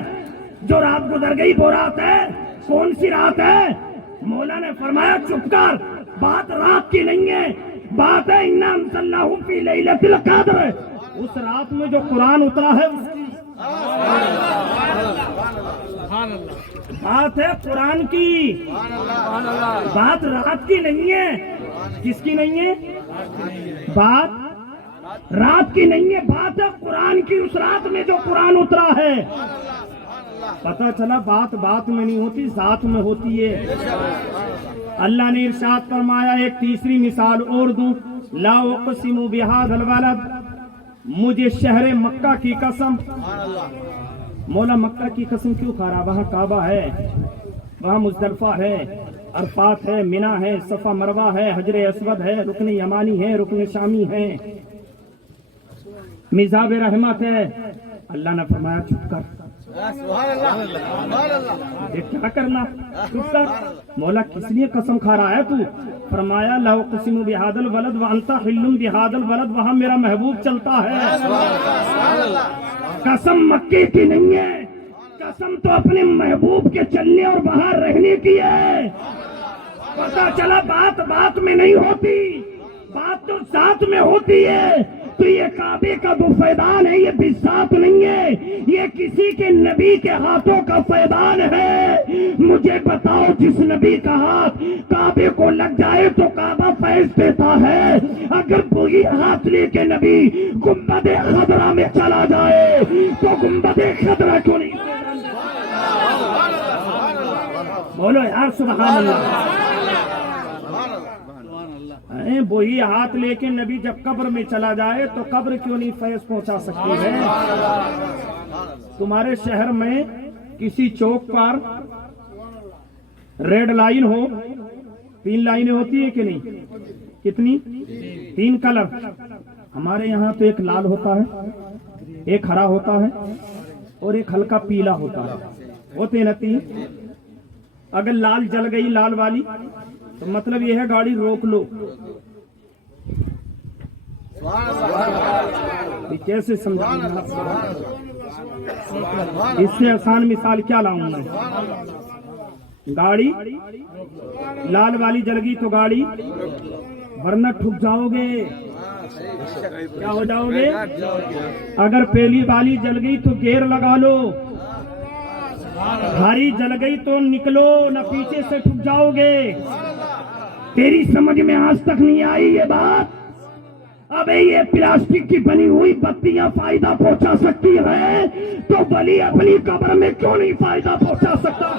جو رات گزر گئی وہ رات ہے. کون سی رات ہے؟ مولا نے فرمایا چپ کر. بات رات کی نہیں ہے. بات ہے انا انزلناہ فی لیلۃ القدر. اس رات میں جو قرآن اترا ہے اس کی بات ہے قرآن کی. بات رات کی نہیں ہے. کس کی نہیں ہے؟ بات رات کی نہیں ہے. بات ہے قرآن کی. اس رات میں جو قرآن اترا ہے. پتہ چلا بات میں نہیں ہوتی ذات میں ہوتی ہے. اللہ نے ارشاد فرمایا ایک تیسری مثال اور دوں. لا اقسم بہذا البلد. مجھے شہر مکہ کی قسم. مولا مکہ کی قسم کیوں کھا رہا؟ وہاں کعبہ ہے وہاں مزدلفہ ہے عرفات ہے منی ہے صفا مروہ ہے حجر اسود ہے رکن یمانی ہے رکن شامی ہے میزاب رحمت ہے. اللہ نے فرمایا چپ کر. کیا کرنا چپ کر. مولا کس لیے قسم کھا رہا ہے تو؟ فرمایا لا اقسم بہذا البلد وانت حل بہذا البلد. وہاں میرا محبوب چلتا ہے. قسم مکے کی نہیں ہے. قسم تو اپنے محبوب کے چلنے اور وہاں رہنے کی ہے. پتا چلا بات میں نہیں ہوتی. بات تو ذات میں ہوتی ہے. تو یہ کعبے کا جو فیضان ہے یہ بساط نہیں ہے، یہ کسی کے نبی کے ہاتھوں کا فیضان ہے۔ مجھے بتاؤ جس نبی کا ہاتھ کعبے کو لگ جائے تو کعبہ فیض دیتا ہے، اگر وہی ہاتھ لے کے نبی گنبد خضرا میں چلا جائے تو گنبد خضرا کیوں نہیں؟ بولو یار سبحان اللہ۔ وہی ہاتھ لے کے نبی جب قبر میں چلا جائے تو قبر کیوں نہیں فیض پہنچا سکتی ہے؟ تمہارے شہر میں کسی چوک پر ریڈ لائن ہو، 3 لائنیں ہوتی ہے کہ نہیں؟ کتنی؟ 3 کلر۔ ہمارے یہاں تو ایک لال ہوتا ہے، ایک ہرا ہوتا ہے اور ایک ہلکا پیلا ہوتا ہے، ہوتے نا 3۔ اگر لال جل گئی لال والی تو مطلب یہ ہے گاڑی روک لو۔ کیسے سمجھا؟ اس سے آسان مثال کیا لاؤں میں؟ گاڑی لال والی جل گئی تو گاڑی، ورنہ ٹھک جاؤ گے۔ کیا ہو جاؤ گے؟ اگر پہلی والی جل گئی تو گیئر لگا لو، ہاری جل گئی تو نکلو نہ، پیچھے سے ٹھک جاؤ گے۔ تیری سمجھ میں آج تک نہیں آئی یہ بات؟ ابے یہ پلاسٹک کی بنی ہوئی بتیاں فائدہ پہنچا سکتی ہے تو ولی اپنی قبر میں کیوں نہیں فائدہ پہنچا سکتا؟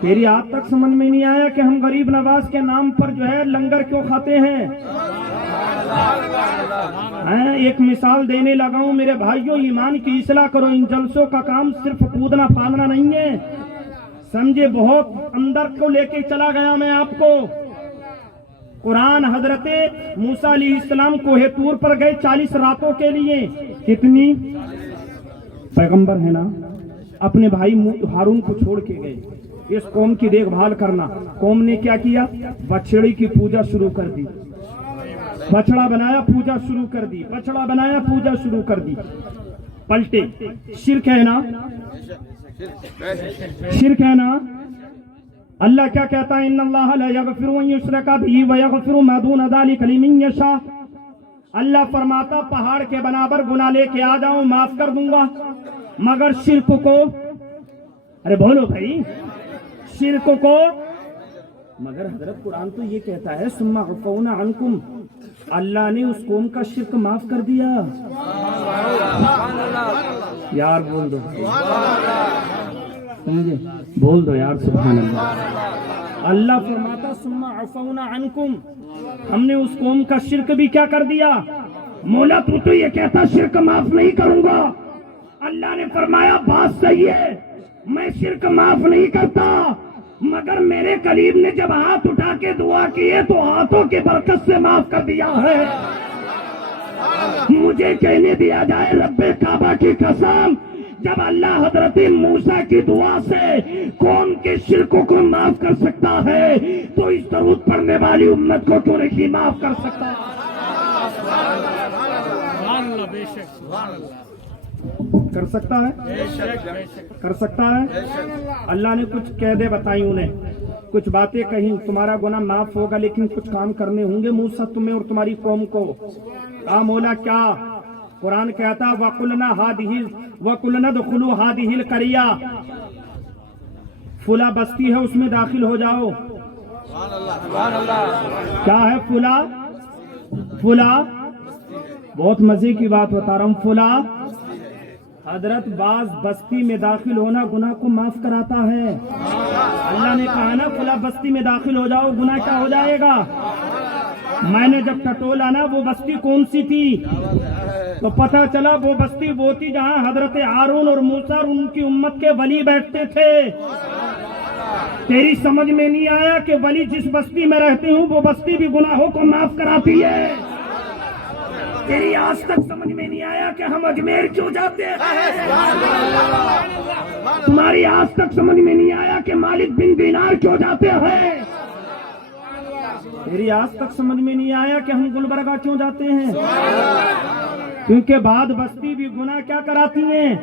تیری آج تک سمجھ میں نہیں آیا کہ ہم غریب نواز کے نام پر جو ہے لنگر کیوں کھاتے ہیں؟ ایک مثال دینے لگا ہوں میرے بھائیوں، ایمان کی اصلاح کرو۔ ان جلسوں کا کام صرف کودنا پھاندنا نہیں ہے، سمجھے؟ بہت اندر کو لے کے چلا گیا میں آپ کو۔ قرآن حضرت موسیٰ علیہ السلام کوہ طور پر گئے 40 راتوں کے لیے۔ کتنی؟ پیغمبر ہے نا، اپنے بھائی ہارون کو چھوڑ کے گئے، اس قوم کی دیکھ بھال کرنا۔ قوم نے کیا کیا؟ بچڑی کی پوجا شروع کر دی، بچڑا بنایا پوجا شروع کر دی، بچڑا بنایا پوجا شروع کر دی۔ پلٹے، شرک ہے نا، شرک ہے نا۔ اللہ کیا کہتا ہے؟ ان اللہ لا یغفر ان یشرک بہ ویغفر ما دون ذلک لمن یشاء۔ اللہ فرماتا پہاڑ کے برابر گناہ لے کے آ جاؤں معاف کر دوں گا، مگر شرک کو، ارے بولو بھائی، شرک کو، مگر حضرت قرآن تو یہ کہتا ہے ثم عفونا عنکم، اللہ نے اس قوم کا شرک معاف کر دیا۔ یار بول دو، سمجھے؟ بول دو یار سبحان اللہ۔ اللہ فرماتا ثم عفونا عنکم، ہم نے اس قوم کا شرک بھی کیا کر دیا؟ مولا تو یہ کہتا شرک معاف نہیں کروں گا، اللہ نے فرمایا بات صحیح ہے، میں شرک معاف نہیں کرتا، مگر میرے قریب نے جب ہاتھ اٹھا کے دعا کی ہے تو ہاتھوں کی برکت سے معاف کر دیا ہے۔ مجھے کہنے دیا جائے رب کعبہ کی قسم، جب اللہ حضرت موسیٰ کی دعا سے قوم کے شرکوں کو معاف کر سکتا ہے تو اس درود پڑھنے والی امت کو کیوں نہیں معاف کر سکتا؟ کر سکتا ہے، کر سکتا ہے۔ اللہ نے کچھ قیدیں بتائی، انہیں کچھ باتیں کہیں، تمہارا گناہ معاف ہوگا لیکن کچھ کام کرنے ہوں گے موسیٰ تمہیں اور تمہاری قوم کو۔ کہا مولا کیا؟ قرآن کہتا وَقُلْنَا ادْخُلُوا هَٰذِهِ الْقَرْيَةَ، فلاں بستی ہے اس میں داخل ہو جاؤ۔ کیا ہے فلاں؟ فلاں بہت مزے کی بات بتا رہا ہوں۔ فلاں حضرت بعض بستی میں داخل ہونا گناہ کو معاف کراتا ہے۔ اللہ نے کہا نا فلاں بستی میں داخل ہو جاؤ، گناہ کیا ہو جائے گا؟ میں نے جب ٹٹولا نا وہ بستی کون سی تھی تو پتہ چلا وہ بستی وہ تھی جہاں حضرت ہارون اور موسیٰ اور ان کی امت کے ولی بیٹھتے تھے۔ تیری سمجھ میں نہیں آیا کہ ولی جس بستی میں رہتے ہوں وہ بستی بھی گناہوں کو معاف کراتی ہے؟ تیری آج تک سمجھ میں نہیں آیا کہ ہم اجمیر کیوں جاتے ہیں؟ تمہاری آج تک سمجھ میں نہیں آیا کہ مالک بن دینار کیوں جاتے ہیں؟ تیری آج تک سمجھ میں نہیں آیا کہ ہم گلبرگہ کیوں جاتے ہیں؟ کیونکہ بعد بستی بھی گناہ کیا کراتی ہیں؟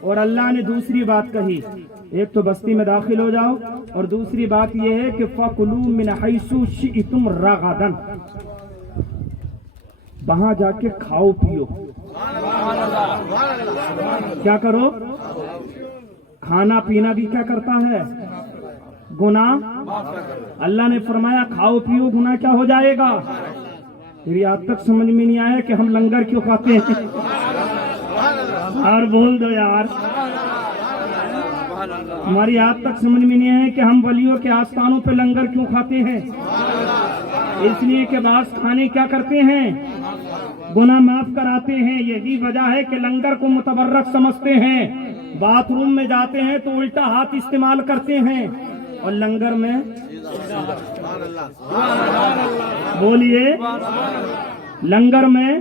اور اللہ نے دوسری بات کہی، ایک تو بستی میں داخل ہو جاؤ، اور دوسری بات یہ ہے کہ فَكُلُوا مِنْ حَيْثُ شِئْتُمْ رَغَدًا، وہاں جا کے کھاؤ پیو۔ کیا کرو؟ کھانا پینا بھی کیا کرتا ہے؟ گناہ۔ اللہ نے فرمایا کھاؤ پیو، گناہ کیا ہو جائے گا؟ میری آج تک سمجھ میں نہیں آیا کہ ہم لنگر کیوں کھاتے ہیں؟ اور بول دو یار، ہماری آج تک سمجھ میں نہیں آیا کہ ہم ولیوں کے آستانوں پہ لنگر کیوں کھاتے ہیں؟ اس لیے کہ بعض کھانے کیا کرتے ہیں؟ گناہ معاف کراتے ہیں۔ یہی وجہ ہے کہ لنگر کو متبرک سمجھتے ہیں، باتھ روم میں جاتے ہیں تو الٹا ہاتھ استعمال کرتے ہیں، اور لنگر میں بولیے، لنگر میں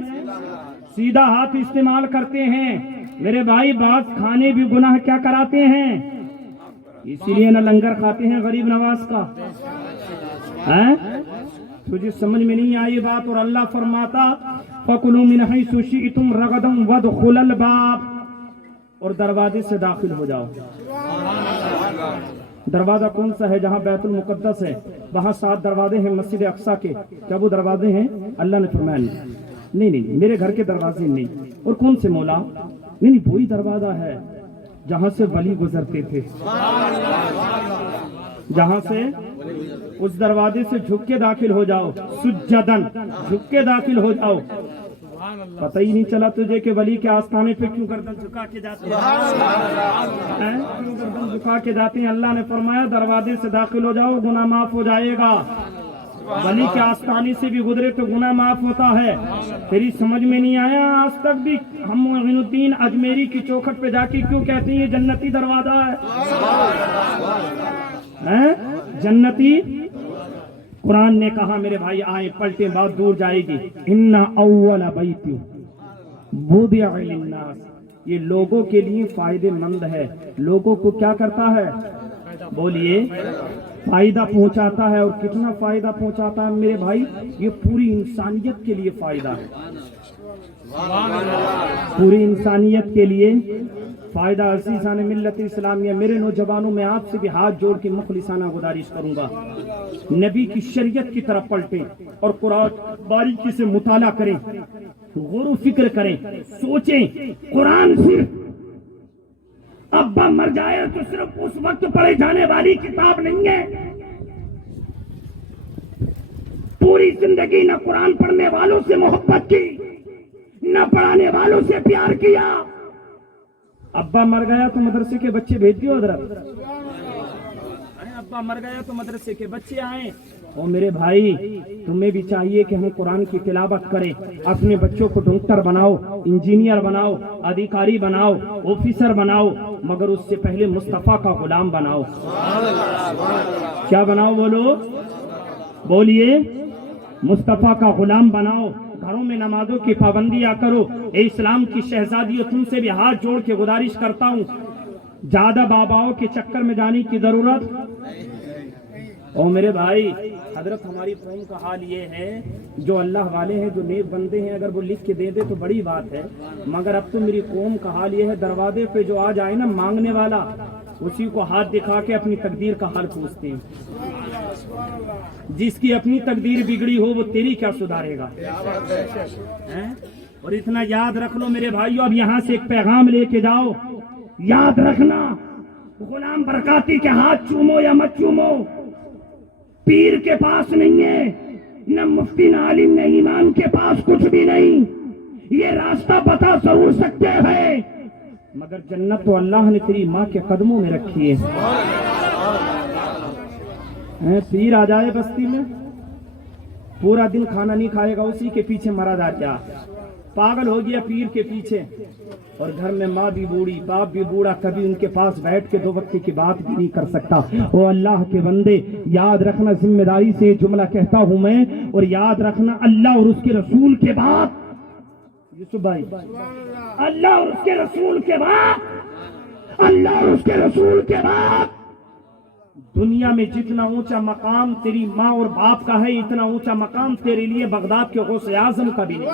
سیدھا ہاتھ استعمال کرتے ہیں۔ میرے بھائی بعض کھانے بھی گناہ کیا کراتے ہیں، اسی لیے نہ لنگر کھاتے ہیں غریب نواز کا۔ تجھے سمجھ میں نہیں آئی بات؟ اور اللہ فرماتا فَكُلُوا مِنْ حَيْثُ شِئْتُمْ رَغَدًا وَادْخُلُوا الْبَابَ، اور دروازے سے داخل ہو جاؤ۔ دروازہ کون سا ہے؟ جہاں بیت المقدس ہے وہاں 7 دروازے ہیں مسجد اقصیٰ کے، کیا وہ دروازے ہیں؟ اللہ نے فرمایا نہیں، میرے گھر کے دروازے نہیں۔ اور کون سے مولا؟ نہیں، وہی دروازہ ہے جہاں سے ولی گزرتے تھے، جہاں سے اس دروازے سے جھک کے داخل ہو جاؤ، سجدن، جھک کے داخل ہو جاؤ۔ پتہ ہی نہیں چلا تجھے کہ ولی کے آستانے پہ کیوں گردن جھکا کے جاتے ہیں؟ گردن جھکا کے جاتے ہیں۔ اللہ نے فرمایا دروازے سے داخل ہو جاؤ، گناہ معاف ہو جائے گا۔ ولی کے آستانے سے بھی گزرے تو گناہ معاف ہوتا ہے۔ تیری سمجھ میں نہیں آیا آج تک بھی ہم معین الدین اجمیری کی چوکھٹ پہ جا کے کیوں کہتے ہیں یہ جنتی دروازہ ہے؟ جنتی قرآن نے کہا میرے بھائی آئیں پلٹیں، بات دور جائے گی۔ ان اول بیت وضع للناس، یہ لوگوں کے لیے فائدے مند ہے۔ لوگوں کو کیا کرتا ہے؟ بولیے، فائدہ پہنچاتا ہے۔ اور کتنا فائدہ پہنچاتا ہے میرے بھائی؟ یہ پوری انسانیت کے لیے فائدہ ہے، پوری انسانیت کے لیے فائدہ۔ عزیزان ملت اسلامیہ، میرے نوجوانوں میں آپ سے بھی ہاتھ جوڑ کے مخلصانہ گزارش کروں گا، نبی کی شریعت کی طرف پلٹیں اور قرآن باریکی سے مطالعہ کریں، غور و فکر کریں، سوچیں۔ قرآن صرف ابا مر جائے تو صرف اس وقت پڑھے جانے والی کتاب نہیں ہے۔ پوری زندگی نہ قرآن پڑھنے والوں سے محبت کی، نہ پڑھانے والوں سے پیار کیا۔ ابا مر گیا تو مدرسے کے بچے بھیج دیو حضرت، ابا مر گیا تو مدرسے کے بچے آئیں۔ اور میرے بھائی تمہیں بھی چاہیے کہ ہم قرآن کی تلاوت کریں، اپنے بچوں کو ڈاکٹر بناؤ، انجینئر بناؤ، ادھیکاری بناؤ، آفیسر بناؤ، مگر اس سے پہلے مصطفیٰ کا غلام بناؤ۔ کیا بناؤ بولو؟ بولیے، مصطفیٰ کا غلام بناؤ۔ گھروں میں نمازوں کی پابندیاں کرو۔ اے اسلام کی شہزادیوں، تم سے بھی ہاتھ جوڑ کے گزارش کرتا ہوں، زیادہ باباؤں کے چکر میں جانے کی ضرورت۔ اور میرے بھائی حضرت ہماری قوم کا حال یہ ہے، جو اللہ والے ہیں، جو نیک بندے ہیں، اگر وہ لکھ کے دے دے تو بڑی بات ہے، مگر اب تو میری قوم کا حال یہ ہے، دروازے پہ جو آ جائے نا مانگنے والا، اسی کو ہاتھ دکھا کے اپنی تقدیر کا حال پوچھتے ہیں۔ جس کی اپنی تقدیر بگڑی ہو وہ تیری کیا سدھارے گا؟ اور اتنا یاد رکھ لو میرے بھائیو، اب یہاں سے ایک پیغام لے کے جاؤ، یاد رکھنا، غلام برکاتی کے ہاتھ چومو یا مت چومو، پیر کے پاس نہیں ہے، نہ مفتی، نہ عالم، نہ امام کے پاس کچھ بھی نہیں۔ یہ راستہ بتا ضرور سکتے ہیں، مگر جنت تو اللہ نے تیری ماں کے قدموں میں رکھی ہے۔ پیر آ جائے بستی میں، پورا دن کھانا نہیں کھائے گا، اسی کے پیچھے مرا جاتا، پاگل ہو گیا پیر کے پیچھے۔ اور گھر میں ماں بھی بوڑھی، باپ بھی بوڑھا، کبھی ان کے پاس بیٹھ کے 2 وقت کی بات بھی نہیں کر سکتا۔ او اللہ کے بندے، یاد رکھنا، ذمہ داری سے جملہ کہتا ہوں میں، اور یاد رکھنا اللہ اور اس کے رسول کے بعد، یوسف بھائی، اللہ اور اس کے رسول کے بعد، اللہ اور اس کے رسول کے بعد دنیا میں جتنا اونچا مقام تیری ماں اور باپ کا ہے، اتنا اونچا مقام تیرے لیے بغداد کے غوث اعظم کا بھی نہیں۔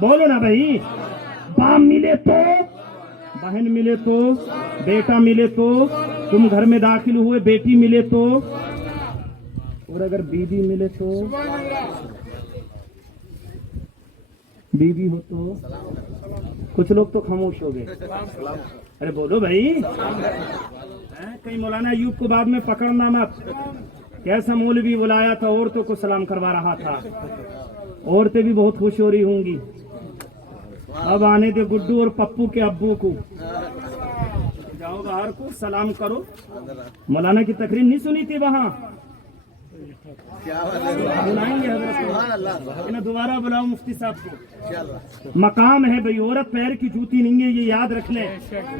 بولو نا بھائی. باپ ملے تو, بہن ملے تو, بیٹا ملے تو, تم گھر میں داخل ہوئے بیٹی ملے تو, اور اگر بیوی ملے تو, بیوی ہو تو, کچھ لوگ تو خاموش ہو گئے. ارے بولو بھائی. کہیں مولانا ایوب کو بعد میں پکڑنا مت. کیسا مولوی بلایا تھا, عورتوں کو سلام کروا رہا تھا. عورتیں بھی بہت خوش ہو رہی ہوں گی. اب آنے دے گڈو اور پپو کے ابو کو, جاؤ باہر کو سلام کرو. مولانا کی تقریر نہیں سنی تھی وہاں, بلائیں گے حضرت کو, دوبارہ بلاؤ مفتی صاحب کو. مقام ہے بھائی, عورت پیر کی جوتی نہیں ہے, یہ یاد رکھ لیں.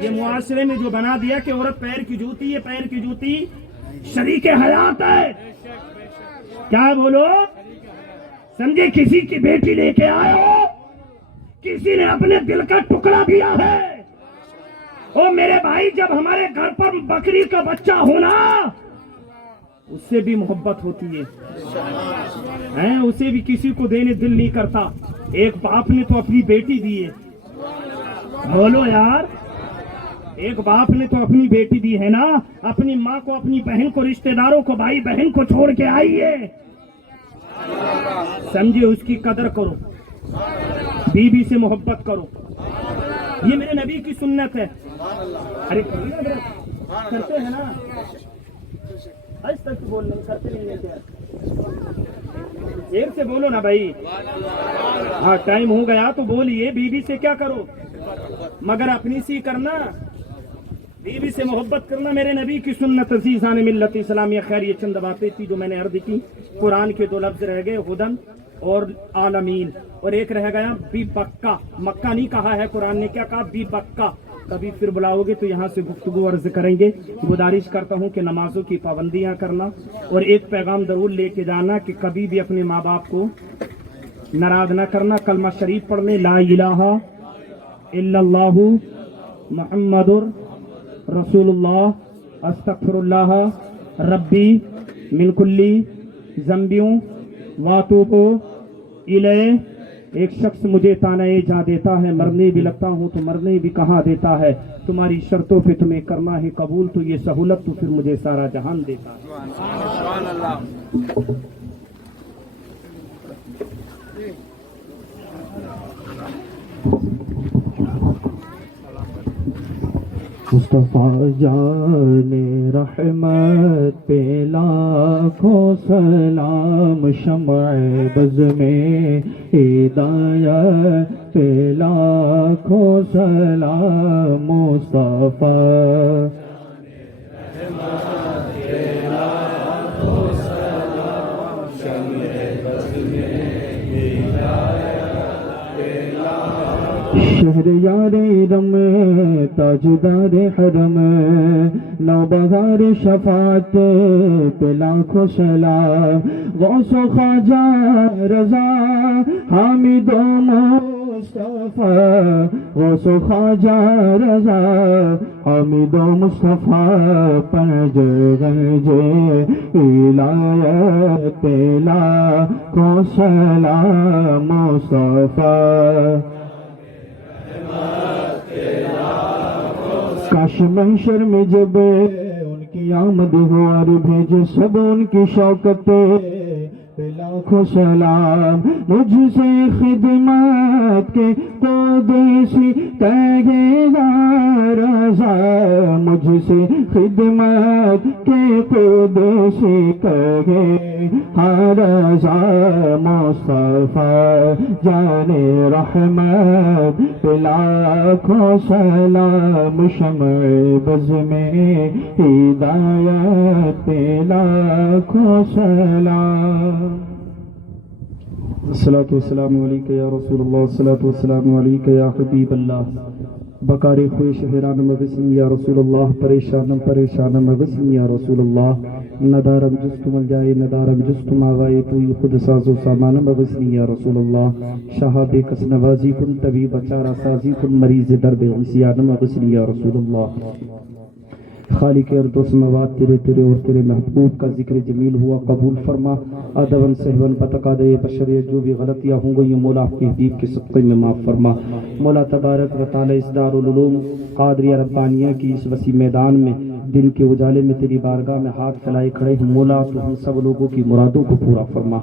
یہ معاشرے میں جو بنا دیا کہ عورت پیر کی جوتی, یہ پیر کی جوتی شریک حیات ہے. کیا ہے بولو, سمجھے, کسی کی بیٹی لے کے آئے ہو, کسی نے اپنے دل کا ٹکڑا دیا ہے. او میرے بھائی, جب ہمارے گھر پر بکری کا بچہ ہونا, اس سے بھی محبت ہوتی ہے, اسے بھی کسی کو دینے دل نہیں کرتا. ایک باپ نے تو اپنی بیٹی دی ہے, بولو یار, ایک باپ نے تو اپنی بیٹی دی ہے نا. اپنی ماں کو, اپنی بہن کو, رشتہ داروں کو, بھائی بہن کو چھوڑ کے آئی ہے. سمجھے, اس کی قدر کرو, بیوی سے محبت کرو. یہ میرے نبی کی سنت ہے. ارے کرتے ہیں نا, آج تک بولنے کرتے نہیں ہیں. دیر سے بولو نا بھائی. ہاں ٹائم ہو گیا تو بولیے. بیوی سے کیا کرو, مگر اپنی سی کرنا, بیوی سے محبت کرنا میرے نبی کی سنت. عزیزان ملت اسلامیہ, خیر یہ چند باتیں تھی جو میں نے عرض کی. قرآن کے 2 لفظ رہ گئے, ہدن اور عالمین, اور ایک رہ گیا بی بکہ. مکہ نہیں کہا ہے قرآن نے, کیا کہا, بی بکہ. کبھی پھر بلاؤ گے تو یہاں سے گفتگو عرض کریں گے. گزارش کرتا ہوں کہ نمازوں کی پابندیاں کرنا, اور ایک پیغام ضرور لے کے جانا کہ کبھی بھی اپنے ماں باپ کو ناراض نہ کرنا. کلمہ شریف پڑھ لیں, لا الہ الا اللہ محمد رسول اللہ, استغفر اللہ ربی من کلی ذنبیوں واتوب الیہ. ایک شخص مجھے تانے جا دیتا ہے, مرنے بھی لگتا ہوں تو مرنے بھی کہاں دیتا ہے. تمہاری شرطوں پہ تمہیں کرنا ہے قبول, تو یہ سہولت تو پھر مجھے سارا جہان دیتا ہے. مصطفیٰ جان رحمت پہ لاکھوں سلام, شمع بز میں ہدایت پہ لاکھوں سلام. مصطفیٰ شہر یار رم تاجدار حرم, نوبہار شفاعت پہ لاکھوں سلام. غوث و خواجہ رضا حامد و مصطفیٰ, غوث و خواجہ رضا حامد و مصطفیٰ, پنج گنج ولایت پہ لاکھوں سلام. مصطفیٰ کاش محشر میں جب ان کی آمد ہو, اور بھیجے سب ان کی شوکت پہ لاکھوں سلام. مجھ سے خدمت کے قدسی کہے گا رضا, مجھ سے خدمت کے قدسی کہے ہاں رضا. مصطفیٰ جان رحمت پہ لاکھوں سلام, شمع بز میں ہدایت پہ لاکھوں سلام. الصلاۃ والسلام علیک یا رسول اللہ, الصلاۃ والسلام علیک یا حبیب اللہ. بکار خوش حیران مبسم یا رسول اللہ, پریشانم پریشانم مبسم یا رسول اللہ. ندارم جستم الجائے ندارم جستم آغائے, تو خود ساز و سامانم مبسم یا رسول اللہ. شہاب کس نوازی کن, طبیب چارہ سازی کن, مریض درد عصیانم مبسم یا رسول اللہ. خالق ارض و سماوات تیرے اور تیرے محبوب کا ذکر جمیل ہوا، قبول فرما۔ ادباً سہواً بتقاضۂ بشریت جو بھی غلطیاں ہوں گئی مولا اپنے حبیب کے صدقے میں معاف فرما۔ مولا تبارک و تعالی اس دارالعلوم قادریہ ربانیہ کی اس وسیع میدان میں دن کے اجالے میں تیری بارگاہ میں ہاتھ پھیلائے کھڑے ہیں مولا، تو ہم سب لوگوں کی مرادوں کو پورا فرما۔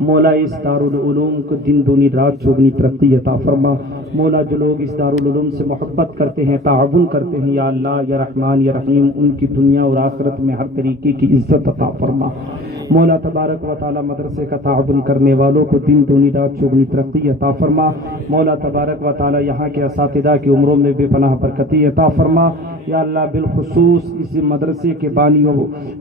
مولا اس دارالعلوم کو دن دونی رات چوگنی ترقی عطا فرما۔ مولا جو لوگ اس دارالعلوم سے محبت کرتے ہیں، تعاون کرتے ہیں، یا اللہ یا رحمان یا رحیم، ان کی دنیا اور آخرت میں ہر طریقے کی عزت عطا فرما۔ مولا تبارک و تعالی مدرسے کا تعاون کرنے والوں کو دن دونی رات چوگنی ترقی عطا فرما۔ مولا تبارک و تعالی یہاں کے اساتذہ کی عمروں میں بے پناہ برکتی عطا فرما۔ یا اللہ بالخصوص اس مدرسے کے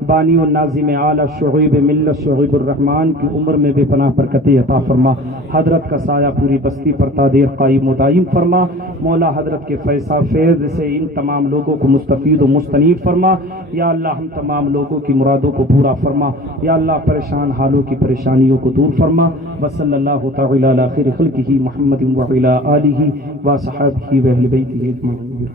بانی و ناظم اعلیٰ شعیب ملت شعیب الرحمان کی عمر میں بے پناہ برکتی عطا فرما۔ حضرت کا سایہ پوری بستی پر تادیر قائم و دائم فرما۔ مولا حضرت کے فیض سے ان تمام لوگوں کو مستفید و مستنیب فرما۔ یا اللہ ہم تمام لوگوں کی مرادوں کو پورا فرما۔ یا اللہ پریشان حالوں کی پریشانیوں کو دور فرما۔ وصلی اللہ تعالی علی خیر خلقہ محمد وعلی آلہ وصحبہ واہل بیتہ اجمعین۔